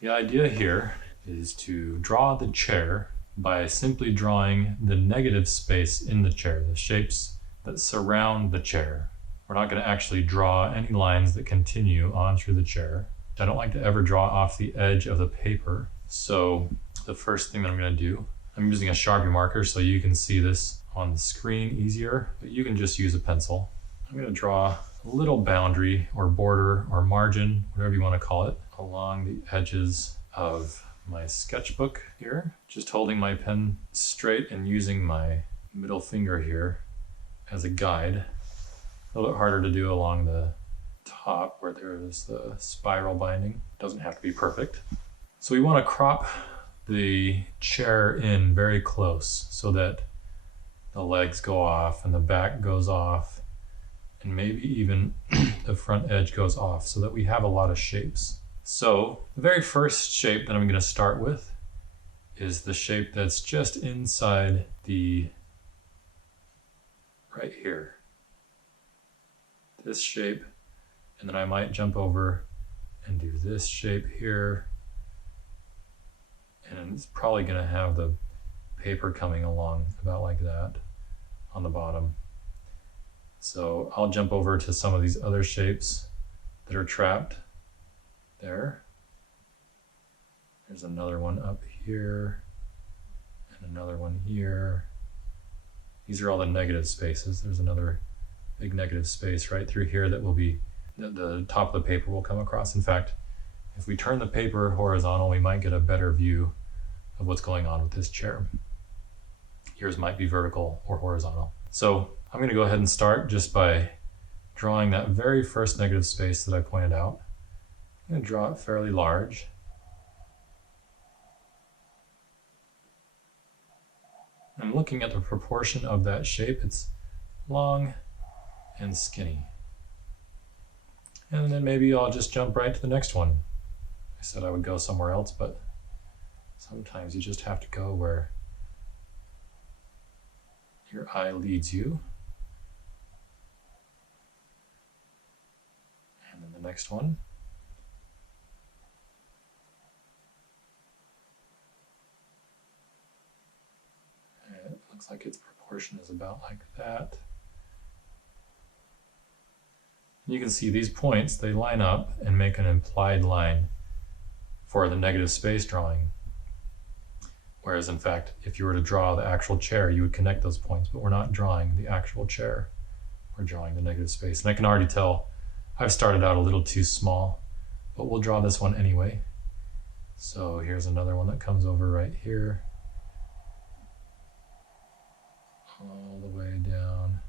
The idea here is to draw the chair by simply drawing the negative space in the chair, the shapes that surround the chair. We're not going to actually draw any lines that continue on through the chair. I don't like to ever draw off the edge of the paper. So the first thing that I'm going to do, I'm using a Sharpie marker so you can see this on the screen easier, but you can just use a pencil. I'm going to draw a little boundary or border or margin, whatever you want to call it, along the edges of my sketchbook here. Just holding my pen straight and using my middle finger here as a guide. A little bit harder to do along the top where there's the spiral binding. Doesn't have to be perfect. So we want to crop the chair in very close so that the legs go off and the back goes off and maybe even the front edge goes off so that we have a lot of shapes. So the very first shape that I'm going to start with is the shape that's just inside the, right here. This shape, and then I might jump over and do this shape here. And it's probably going to have the paper coming along about like that on the bottom. So I'll jump over to some of these other shapes that are trapped there. There's another one up here and another one here. These are all the negative spaces. There's another big negative space right through here that will be, the top of the paper will come across. In fact, if we turn the paper horizontal, we might get a better view of what's going on with this chair. Yours might be vertical or horizontal. So I'm going to go ahead and start just by drawing that very first negative space that I pointed out. I'm going to draw it fairly large. I'm looking at the proportion of that shape. It's long and skinny. And then maybe I'll just jump right to the next one. I said I would go somewhere else, but sometimes you just have to go where your eye leads you. And then the next one. And it looks like its proportion is about like that. You can see these points, they line up and make an implied line for the negative space drawing. Whereas in fact, if you were to draw the actual chair, you would connect those points, but we're not drawing the actual chair. We're drawing the negative space. And I can already tell I've started out a little too small, but we'll draw this one anyway. So here's another one that comes over right here, all the way down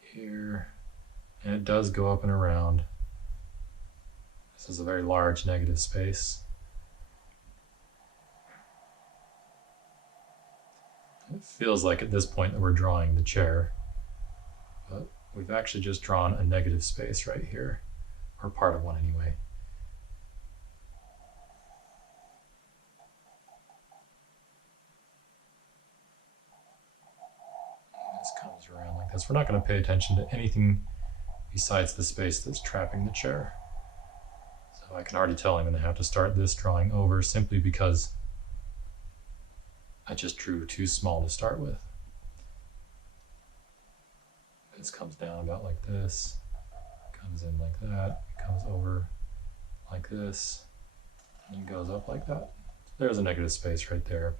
here, and it does go up and around. This is a very large negative space. It feels like at this point that we're drawing the chair, but we've actually just drawn a negative space right here, or part of one anyway. This comes around like this. We're not going to pay attention to anything besides the space that's trapping the chair. So I can already tell I'm going to have to start this drawing over simply because I just drew too small to start with. This comes down about like this, comes in like that, comes over like this, and goes up like that. There's a negative space right there.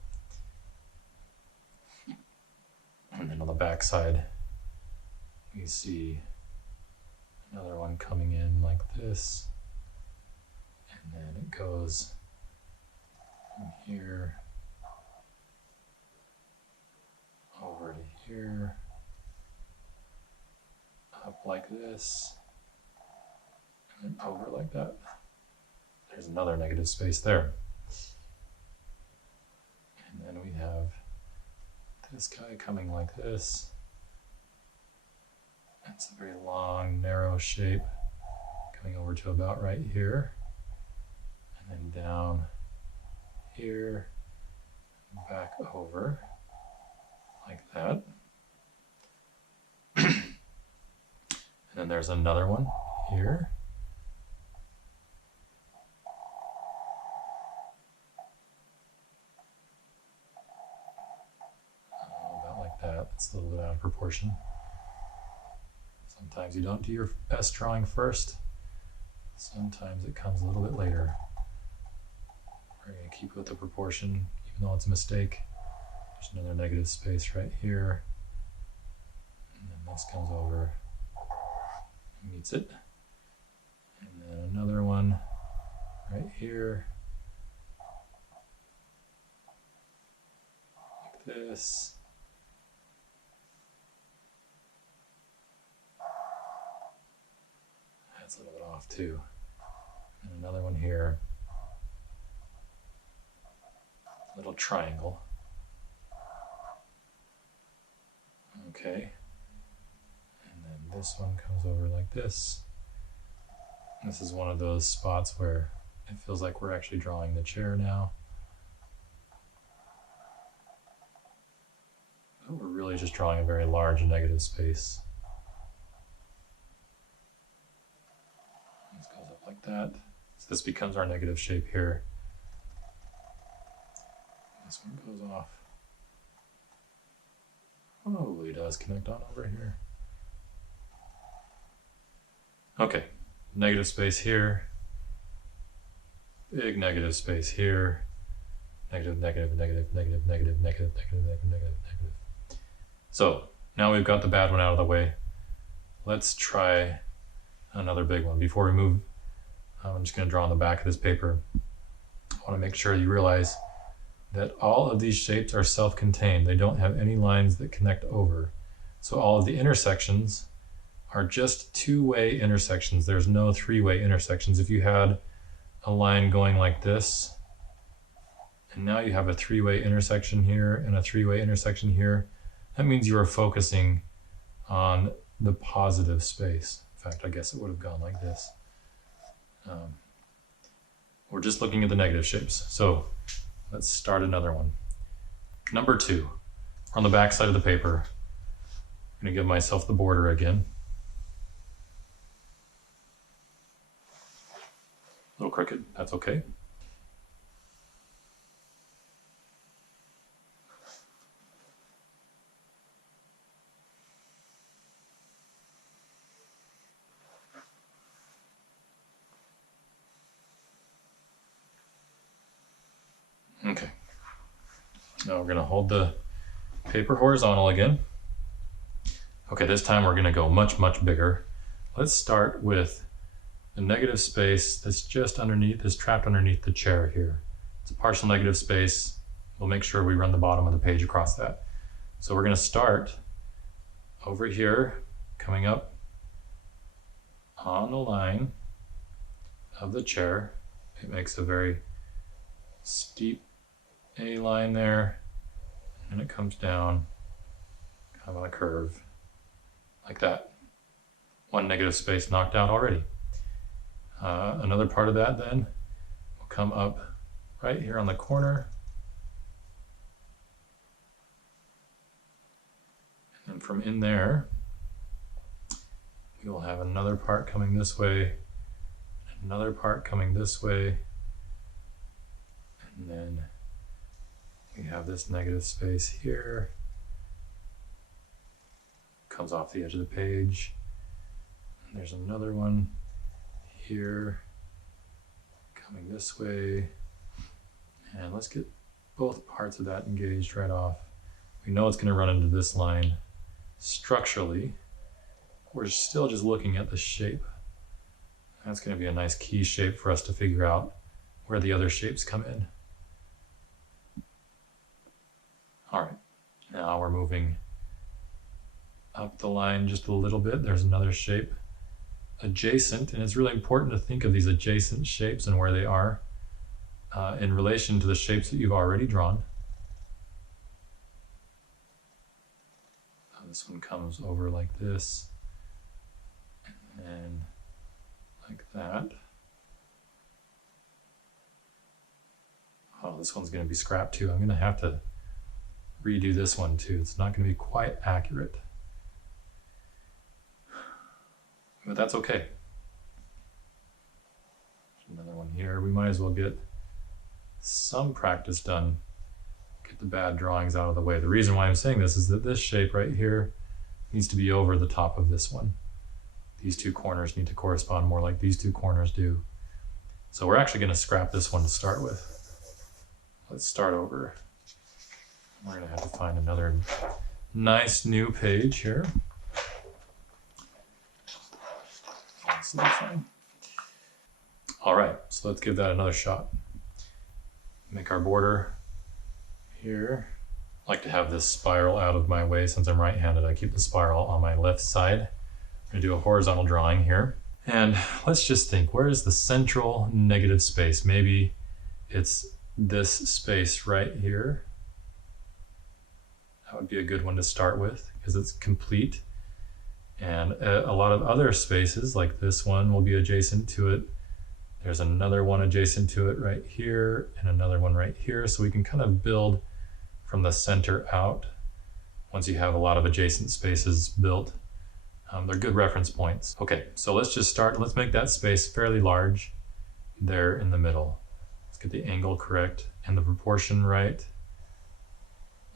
And then on the back side, we see another one coming in like this, and then it goes from here over to here, up like this, and then over like that. There's another negative space there. And then we have this guy coming like this. It's a very long, narrow shape coming over to about right here, and then down here, and back over like that. And then there's another one here. That's a little bit out of proportion. Sometimes you don't do your best drawing first. Sometimes it comes a little bit later. We're going to keep with the proportion, even though it's a mistake. There's another negative space right here. And then this comes over and meets it. And then another one right here. Like this. That's a little bit off too. And another one here. Little triangle. Okay. And then this one comes over like this. This is one of those spots where it feels like we're actually drawing the chair now. But we're really just drawing a very large negative space. This goes up like that. So this becomes our negative shape here. This one goes off. Probably does connect on over here. Okay, negative space here. Big negative space here. Negative, negative, negative, negative, negative, negative, negative, negative, negative, negative. So now we've got the bad one out of the way. Let's try another big one. Before we move, I'm just going to draw on the back of this paper. I want to make sure you realize that all of these shapes are self-contained. They don't have any lines that connect over. So all of the intersections are just two-way intersections. There's no three-way intersections. If you had a line going like this, and now you have a three-way intersection here and a three-way intersection here, that means you are focusing on the positive space. In fact, I guess it would have gone like this. We're just looking at the negative shapes. So let's start another one. Number 2, on the back side of the paper, I'm going to give myself the border again. A little crooked, that's okay. Okay, now we're going to hold the paper horizontal again. Okay, this time we're going to go much, much bigger. Let's start with the negative space that's just underneath, is trapped underneath the chair here. It's a partial negative space. We'll make sure we run the bottom of the page across that. So we're going to start over here, coming up on the line of the chair. It makes a very steep A line there, and it comes down kind of on a curve like that. One negative space knocked out already. Another part of that then will come up right here on the corner, and from in there we will have another part coming this way, another part coming this way, and then we have this negative space here, comes off the edge of the page, and there's another one here coming this way, and let's get both parts of that engaged right off. We know it's going to run into this line structurally. We're still just looking at the shape. That's going to be a nice key shape for us to figure out where the other shapes come in. All right, now we're moving up the line just a little bit. There's another shape adjacent, and it's really important to think of these adjacent shapes and where they are in relation to the shapes that you've already drawn. This one comes over like this, and then like that. Oh, this one's going to be scrapped too. I'm going to have to redo this one too. It's not going to be quite accurate, but that's okay. There's another one here. We might as well get some practice done get the bad drawings out of the way. The reason why I'm saying this is that this shape right here needs to be over the top of this one. These two corners need to correspond more like these two corners do. So we're actually going to scrap this one to start with. Let's start over. We're going to have to find another nice new page here. This will be fine. All right, so let's give that another shot. Make our border here. I like to have this spiral out of my way. Since I'm right-handed, I keep the spiral on my left side. I'm going to do a horizontal drawing here. And let's just think, where is the central negative space? Maybe it's this space right here. That would be a good one to start with because it's complete. And a lot of other spaces like this one will be adjacent to it. There's another one adjacent to it right here and another one right here. So we can kind of build from the center out once you have a lot of adjacent spaces built. They're good reference points. Okay, so let's just start. Let's make that space fairly large there in the middle. Let's get the angle correct and the proportion right.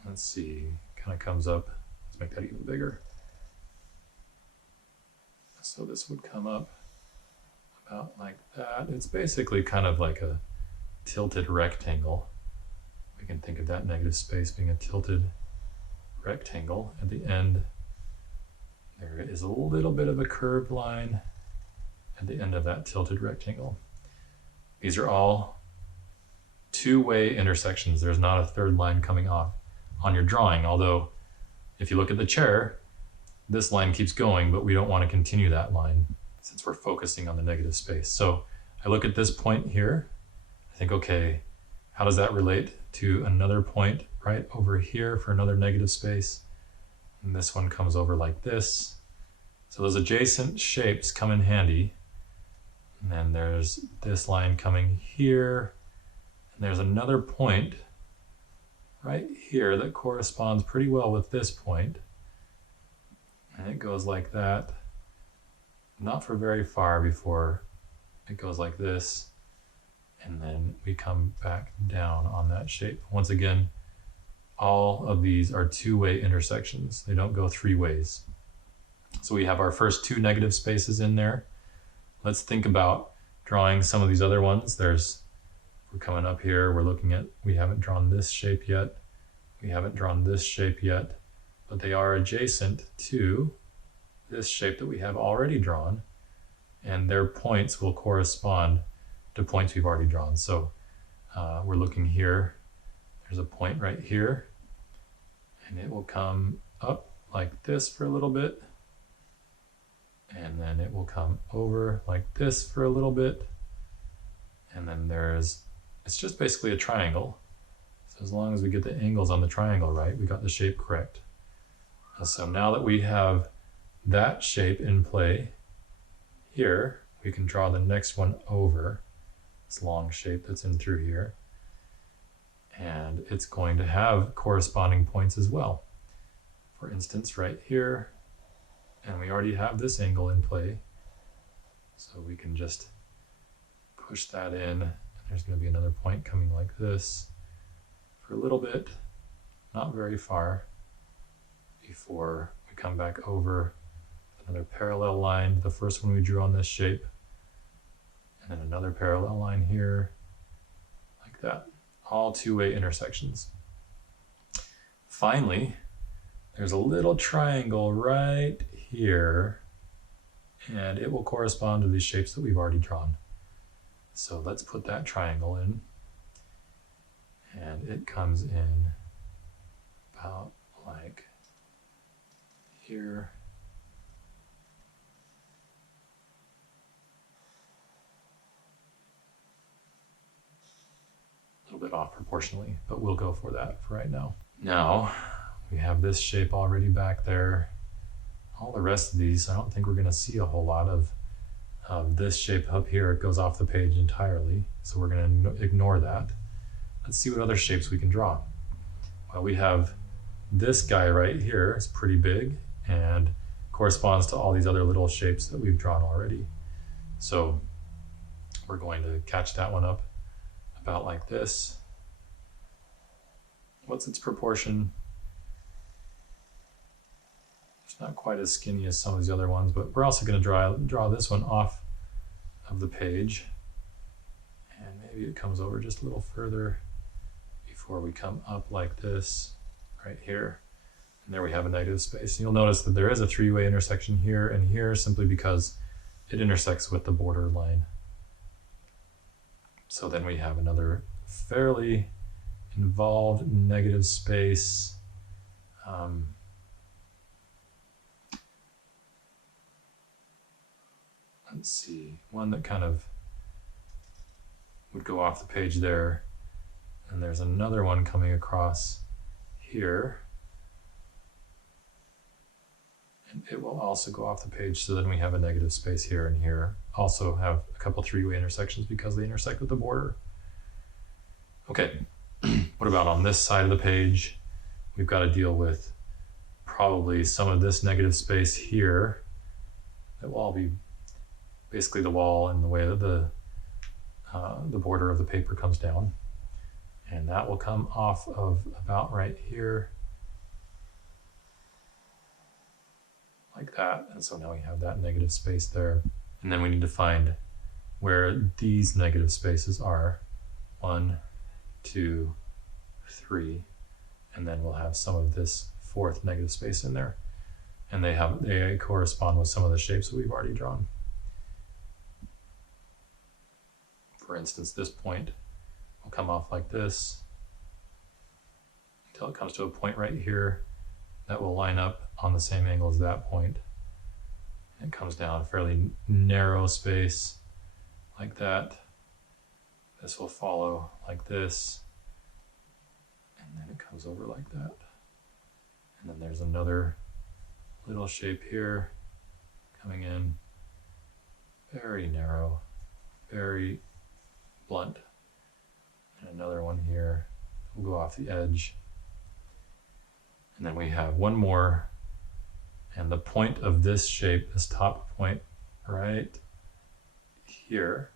Let's see, kind of comes up. Let's make that even bigger. So this would come up about like that. It's basically kind of like a tilted rectangle. We can think of that negative space being a tilted rectangle. At the end, there is a little bit of a curved line at the end of that tilted rectangle. These are all two-way intersections. There's not a third line coming off on your drawing, although if you look at the chair, this line keeps going, but we don't want to continue that line since we're focusing on the negative space. So I look at this point here, I think, okay, how does that relate to another point right over here for another negative space? And this one comes over like this. So those adjacent shapes come in handy. And then there's this line coming here. And there's another point right here that corresponds pretty well with this point. And it goes like that. Not for very far before it goes like this. And then we come back down on that shape. Once again, all of these are two-way intersections. They don't go three ways. So we have our first two negative spaces in there. Let's think about drawing some of these other ones. We're coming up here, we're looking at, we haven't drawn this shape yet. We haven't drawn this shape yet, but they are adjacent to this shape that we have already drawn, and their points will correspond to points we've already drawn. So we're looking here, there's a point right here, and it will come up like this for a little bit, and then it will come over like this for a little bit, and then it's just basically a triangle. So as long as we get the angles on the triangle right, we got the shape correct. So now that we have that shape in play here, we can draw the next one over, this long shape that's in through here. And it's going to have corresponding points as well. For instance, right here, and we already have this angle in play. So we can just push that in, and there's going to be another point coming like this for a little bit, not very far, before we come back over another parallel line to the first one we drew on this shape, and then another parallel line here, like that. All two-way intersections. Finally, there's a little triangle right here, and it will correspond to these shapes that we've already drawn. So let's put that triangle in, and it comes in about like here. A little bit off proportionally, but we'll go for that for right now. Now we have this shape already back there. All the rest of these, I don't think we're going to see a whole lot of this shape up here. It goes off the page entirely, so we're going to ignore that. Let's see what other shapes we can draw. Well, we have this guy right here. It's pretty big and corresponds to all these other little shapes that we've drawn already. So we're going to catch that one up about like this. What's its proportion? It's not quite as skinny as some of these other ones, but we're also going to draw this one off of the page. And maybe it comes over just a little further before we come up like this right here. And there we have a negative space. And you'll notice that there is a three-way intersection here and here simply because it intersects with the border line. So then we have another fairly involved negative space. Let's see, one that kind of would go off the page there. And there's another one coming across here. And it will also go off the page, so then we have a negative space here and here. Also have a couple three-way intersections because they intersect with the border. Okay, what about on this side of the page? We've got to deal with probably some of this negative space here. That will all be basically the wall and the way that the border of the paper comes down. And that will come off of about right here. Like that. And so now we have that negative space there. And then we need to find where these negative spaces are. 1, 2, 3. And then we'll have some of this fourth negative space in there. And they correspond with some of the shapes that we've already drawn. For instance, this point will come off like this until it comes to a point right here that will line up on the same angle as that point. And it comes down a fairly narrow space like that. This will follow like this, and then it comes over like that. And then there's another little shape here coming in, very narrow, very blunt. And another one here will go off the edge. And then we have one more, and the point of this shape, this top point right here,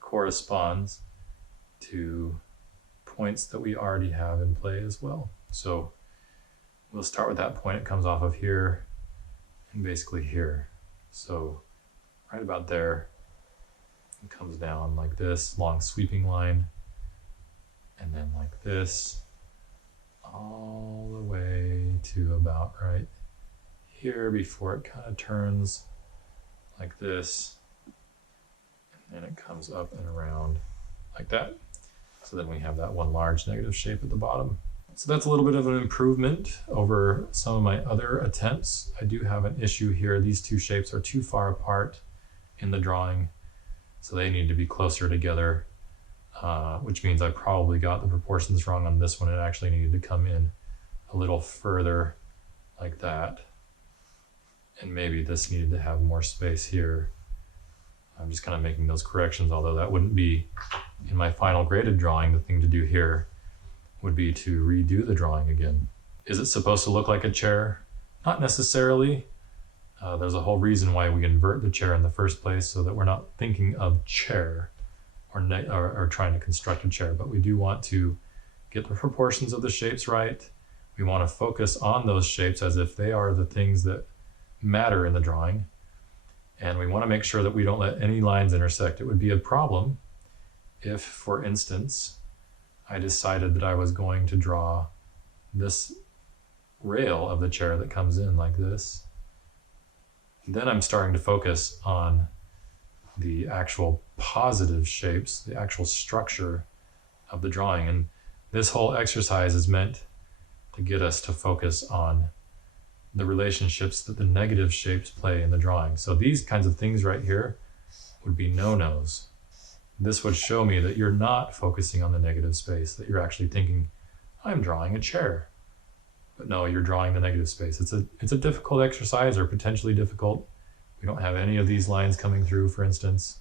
corresponds to points that we already have in play as well. So we'll start with that point. It comes off of here and basically here. So right about there, it comes down like this, long sweeping line, and then like this, all the way to about right here before it kind of turns like this, and then it comes up and around like that. So then we have that one large negative shape at the bottom. So that's a little bit of an improvement over some of my other attempts. I do have an issue here. These two shapes are too far apart in the drawing, so they need to be closer together, which means I probably got the proportions wrong on this one. It actually needed to come in a little further like that. And maybe this needed to have more space here. I'm just kind of making those corrections, although that wouldn't be in my final graded drawing. The thing to do here would be to redo the drawing again. Is it supposed to look like a chair? Not necessarily. There's a whole reason why we invert the chair in the first place, so that we're not thinking of chair or trying to construct a chair, but we do want to get the proportions of the shapes right. We want to focus on those shapes as if they are the things that matter in the drawing. And we want to make sure that we don't let any lines intersect. It would be a problem if, for instance, I decided that I was going to draw this rail of the chair that comes in like this. Then I'm starting to focus on the actual positive shapes, the actual structure of the drawing. And this whole exercise is meant to get us to focus on the relationships that the negative shapes play in the drawing. So these kinds of things right here would be no-nos. This would show me that you're not focusing on the negative space, that you're actually thinking, I'm drawing a chair. But no, you're drawing the negative space. It's a difficult exercise, or potentially difficult. We don't have any of these lines coming through, for instance.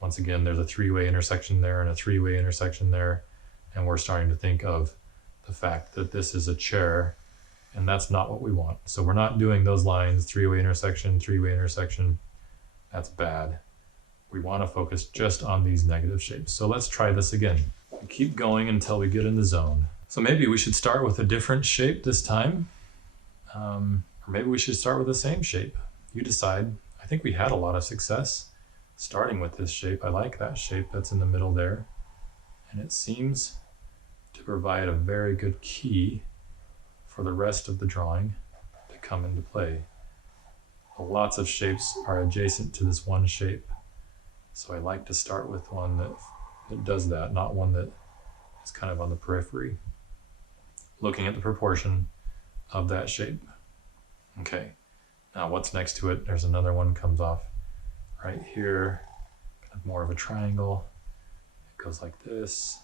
Once again, there's a three-way intersection there and a three-way intersection there. And we're starting to think of the fact that this is a chair, and that's not what we want. So we're not doing those lines, three-way intersection, three-way intersection. That's bad. We want to focus just on these negative shapes. So let's try this again. Keep going until we get in the zone. So maybe we should start with a different shape this time. Or maybe we should start with the same shape. You decide. I think we had a lot of success starting with this shape. I like that shape that's in the middle there. And it seems to provide a very good key for the rest of the drawing to come into play. Lots of shapes are adjacent to this one shape. So I like to start with one that does that, not one that is kind of on the periphery. Looking at the proportion of that shape. Okay, now what's next to it? There's another one comes off right here, kind of more of a triangle. It goes like this,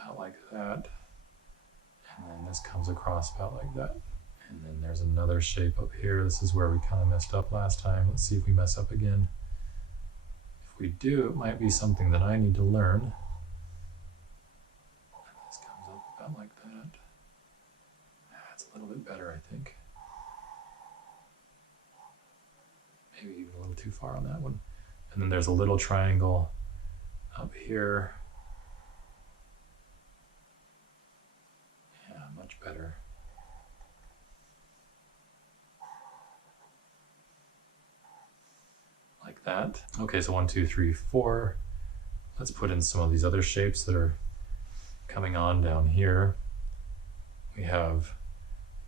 about like that. And then this comes across about like that. And then there's another shape up here. This is where we kind of messed up last time. Let's see if we mess up again. If we do, it might be something that I need to learn. And this comes up about like that. That's a little bit better, I think. Maybe even a little too far on that one. And then there's a little triangle up here. Yeah, much better. Like that. Okay, so 1, 2, 3, 4. Let's put in some of these other shapes that are coming on down here. We have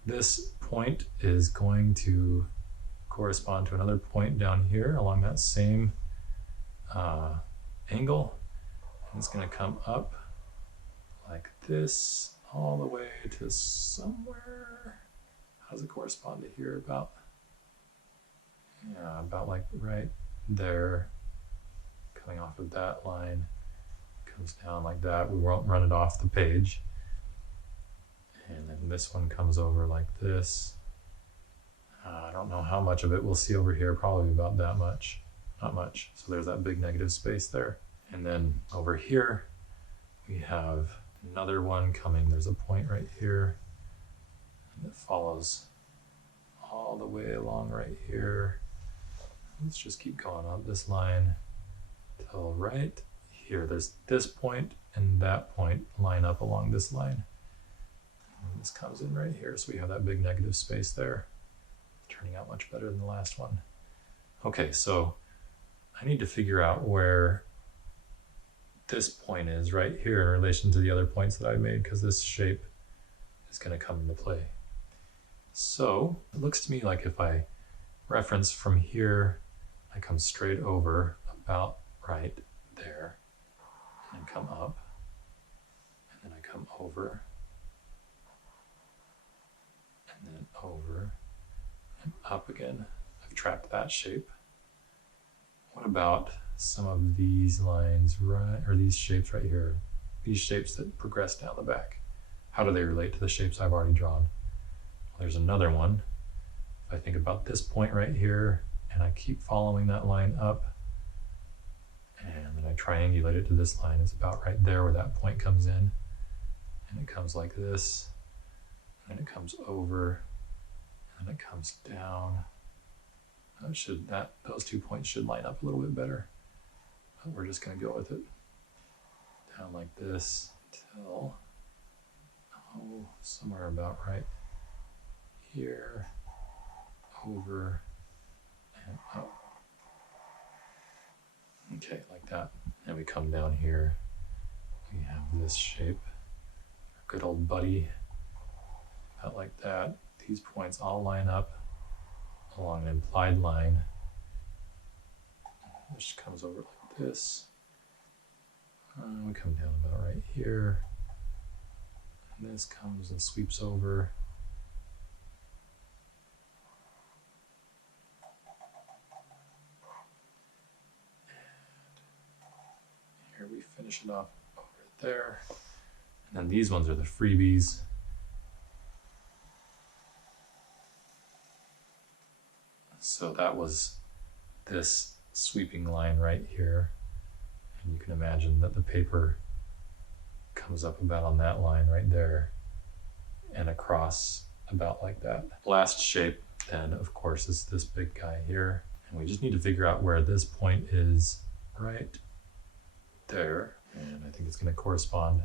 this point is going to correspond to another point down here along that same angle. And it's going to come up like this all the way to somewhere. How does it correspond to here? About, yeah, about like right there, coming off of that line, comes down like that. We won't run it off the page. And then this one comes over like this. I don't know how much of it we'll see over here, probably about that much, not much. So there's that big negative space there. And then over here, we have another one coming. There's a point right here, and it follows all the way along right here. Let's just keep going up this line till right here. There's this point and that point line up along this line. And this comes in right here, so we have that big negative space there. Turning out much better than the last one. Okay, so I need to figure out where this point is right here in relation to the other points that I made, because this shape is going to come into play. So it looks to me like if I reference from here, I come straight over about right there, and come up, and then I come over, and then over, and up again. I've tracked that shape. What about some of these lines, right, or these shapes right here? These shapes that progress down the back. How do they relate to the shapes I've already drawn? Well, there's another one. If I think about this point right here, and I keep following that line up, and then I triangulate it to this line, it's about right there where that point comes in, and it comes like this, and then it comes over, and then it comes down. Those 2 points should line up a little bit better, but we're just going to go with it. Down like this till, somewhere about right here, over and up. Okay, like that. And we come down here, we have this shape, our good old buddy, about like that. These points all line up along an implied line, which comes over like this. We come down about right here, and this comes and sweeps over. And here we finish it off over there. And then these ones are the freebies. So that was this sweeping line right here. And you can imagine that the paper comes up about on that line right there and across about like that. Last shape then, of course, is this big guy here. And we just need to figure out where this point is right there. And I think it's going to correspond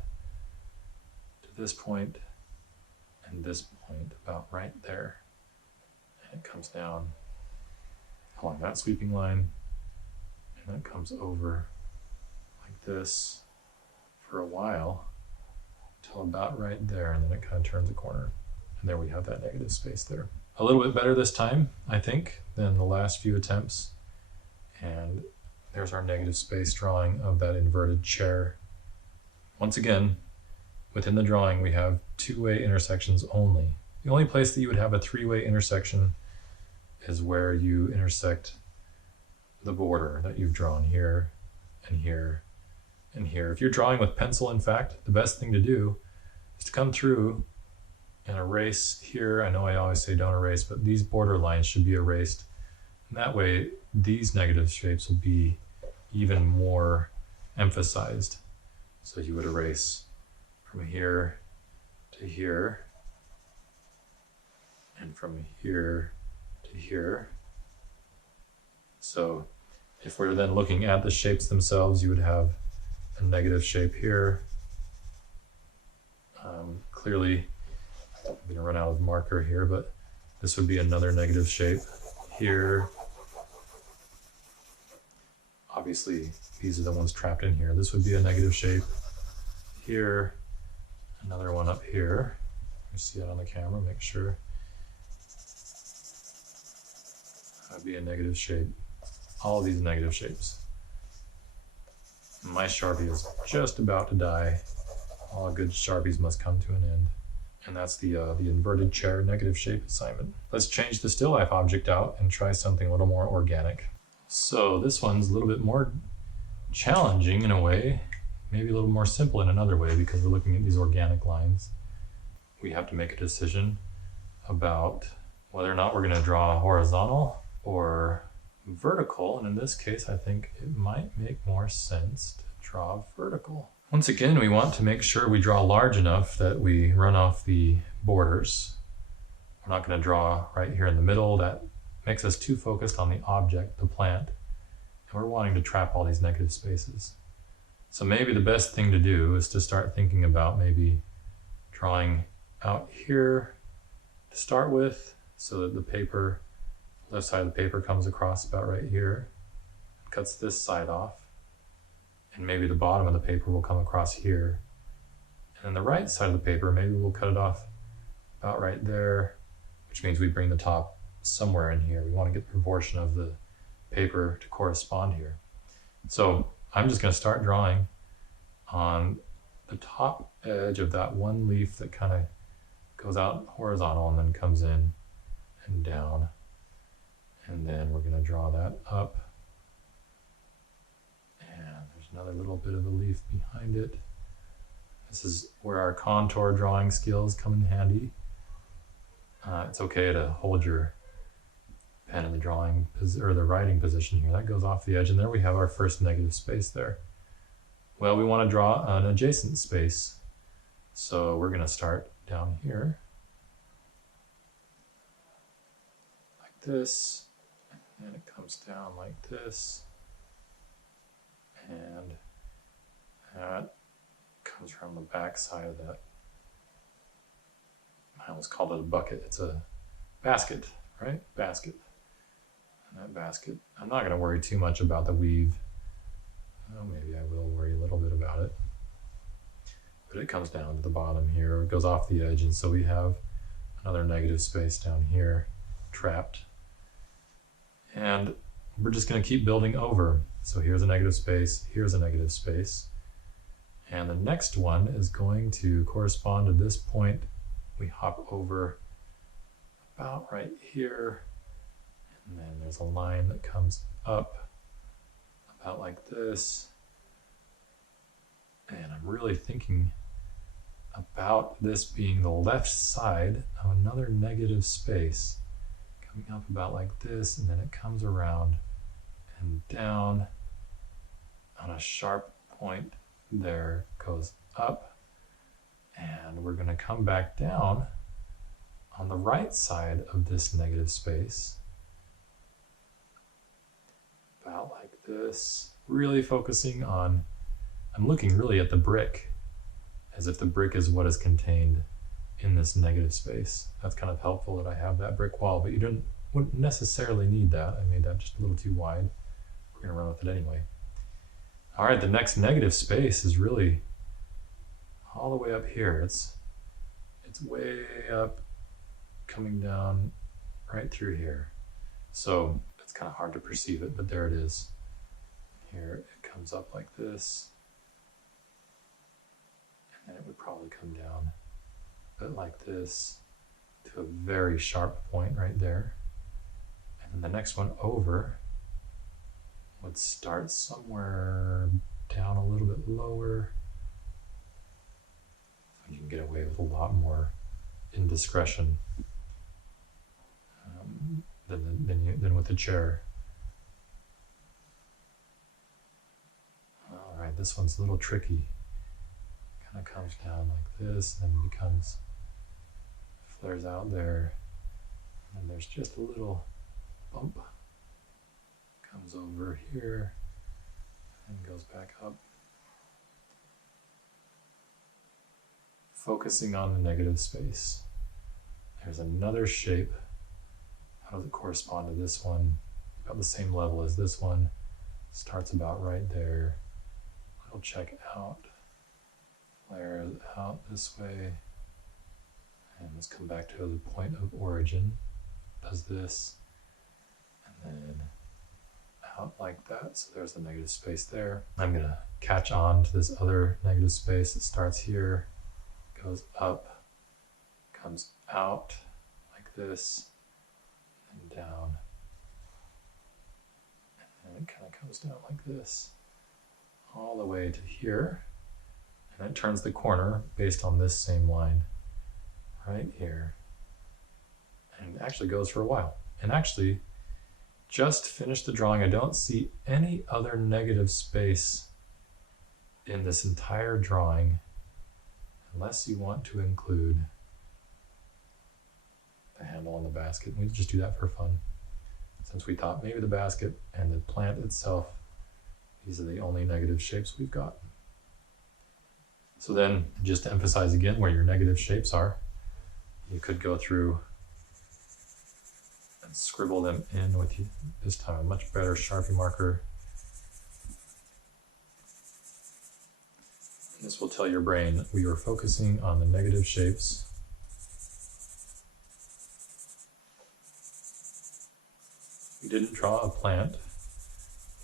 this point and this point about right there. And it comes down along that sweeping line, and then it comes over like this for a while until about right there, and then it kind of turns a corner. And there we have that negative space there. A little bit better this time, I think, than the last few attempts. And there's our negative space drawing of that inverted chair. Once again, within the drawing, we have two-way intersections only. The only place that you would have a three-way intersection is where you intersect the border that you've drawn here and here and here. If you're drawing with pencil, in fact, the best thing to do is to come through and erase here. I know I always say don't erase, but these border lines should be erased. And that way, these negative shapes will be even more emphasized. So you would erase from here to here, and from here to here. So if we're then looking at the shapes themselves, you would have a negative shape here. Clearly, I'm going to run out of marker here, but this would be another negative shape here. Obviously, these are the ones trapped in here. This would be a negative shape here. Another one up here. Let me see that on the camera, make sure. That would be a negative shape. All of these negative shapes. My Sharpie is just about to die. All good Sharpies must come to an end. And that's the inverted chair negative shape assignment. Let's change the still life object out and try something a little more organic. So this one's a little bit more challenging in a way, maybe a little more simple in another way, because we're looking at these organic lines. We have to make a decision about whether or not we're going to draw horizontal or vertical. And in this case, I think it might make more sense to draw vertical. Once again, we want to make sure we draw large enough that we run off the borders. We're not going to draw right here in the middle. That makes us too focused on the object, the plant, and we're wanting to trap all these negative spaces. So maybe the best thing to do is to start thinking about maybe drawing out here to start with, so that the paper, left side of the paper comes across about right here, cuts this side off, and maybe the bottom of the paper will come across here. And then the right side of the paper, maybe we'll cut it off about right there, which means we bring the top somewhere in here. We want to get the proportion of the paper to correspond here. So I'm just going to start drawing on the top edge of that one leaf that kind of goes out horizontal and then comes in and down. And then we're going to draw that up. And there's another little bit of a leaf behind it. This is where our contour drawing skills come in handy. It's okay to hold your pen in the drawing or the writing position here. That goes off the edge, and there we have our first negative space there. Well, we want to draw an adjacent space, so we're going to start down here like this, and it comes down like this, and that comes from the back side of that. I almost called it a bucket. It's a basket, right? Basket. And that basket, I'm not going to worry too much about the weave. Well, maybe I will worry a little bit about it. But it comes down to the bottom here. It goes off the edge, and so we have another negative space down here trapped. And we're just going to keep building over. So here's a negative space, here's a negative space. And the next one is going to correspond to this point. We hop over about right here, and then there's a line that comes up about like this. And I'm really thinking about this being the left side of another negative space, coming up about like this, and then it comes around and down on a sharp point there, goes up, and we're going to come back down on the right side of this negative space, about like this, really focusing on, I'm looking really at the brick as if the brick is what is contained in this negative space. That's kind of helpful that I have that brick wall, but you wouldn't necessarily need that. I made that just a little too wide. We're gonna run with it anyway. All right, the next negative space is really all the way up here. It's way up, coming down right through here. So it's kind of hard to perceive it, but there it is. Here it comes up like this, and then it would probably come down a bit like this to a very sharp point right there. And then the next one over would start somewhere down a little bit lower. So you can get away with a lot more indiscretion than with the chair. All right, this one's a little tricky. Kind of comes down like this, and then flares out there, and there's just a little bump. Comes over here and goes back up. Focusing on the negative space. There's another shape. How does it correspond to this one? About the same level as this one. Starts about right there. It'll check out. Flare out this way. And let's come back to the point of origin. Does this. And then out like that. So there's the negative space there. I'm going to catch on to this other negative space. It starts here, goes up, comes out like this, and down. And then it kind of comes down like this, all the way to here. And it turns the corner based on this same line right here. And it actually goes for a while. And actually, just finished the drawing. I don't see any other negative space in this entire drawing, unless you want to include the handle on the basket. We just do that for fun, since we thought maybe the basket and the plant itself, these are the only negative shapes we've got. So then, just to emphasize again where your negative shapes are, you could go through and scribble them in with you, this time a much better Sharpie marker. This will tell your brain that we were focusing on the negative shapes. We didn't draw a plant.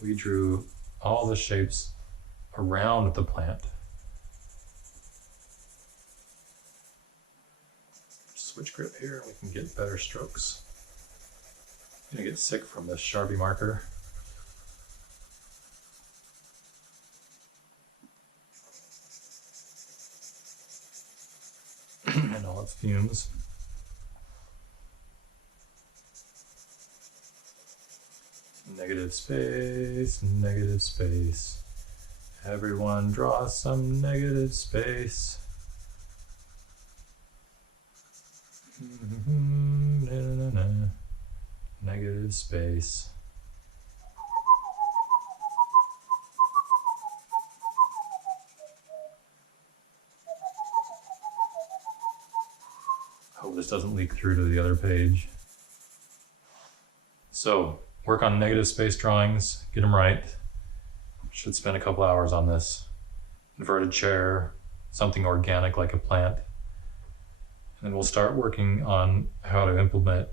We drew all the shapes around the plant. Switch grip here, we can get better strokes. I'm gonna get sick from this Sharpie marker. And all its fumes. Negative space, negative space. Everyone draw some negative space. Negative space. Hope this doesn't leak through to the other page. So, work on negative space drawings, get them right. Should spend a couple hours on this. Inverted chair, something organic like a plant. And then we'll start working on how to implement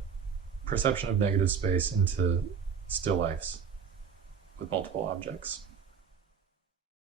perception of negative space into still lifes with multiple objects.